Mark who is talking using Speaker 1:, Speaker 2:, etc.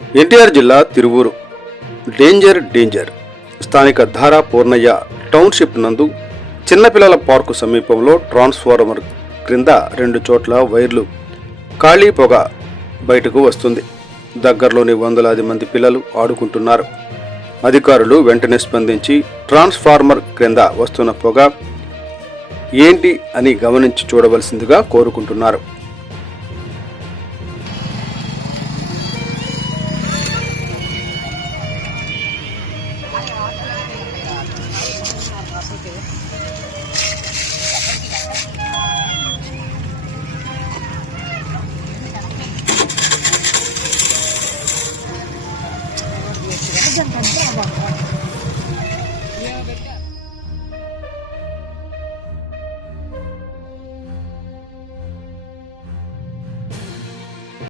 Speaker 1: ఎన్టీఆర్ జిల్లా Tiruvuru. Danger danger. స్థానిక ధారా Purnaiah township నందు చిన్నపిల్లల పార్కు సమీపంలో ట్రాన్స్ఫార్మర్ క్రింద రెండు చోట్ల వైర్లు ఖాళీ పొగ బయటకు వస్తుంది. దగ్గరలోని వందలాది మంది పిల్లలు ఆడుకుంటున్నారు. అధికారులు వెంటనే స్పందించి ట్రాన్స్ఫార్మర్ క్రింద వస్తున్న పొగ ఏంటి అని గమనించి చూడవలసిందిగా కోరుకుంటున్నారు. 한잔 더 먹어.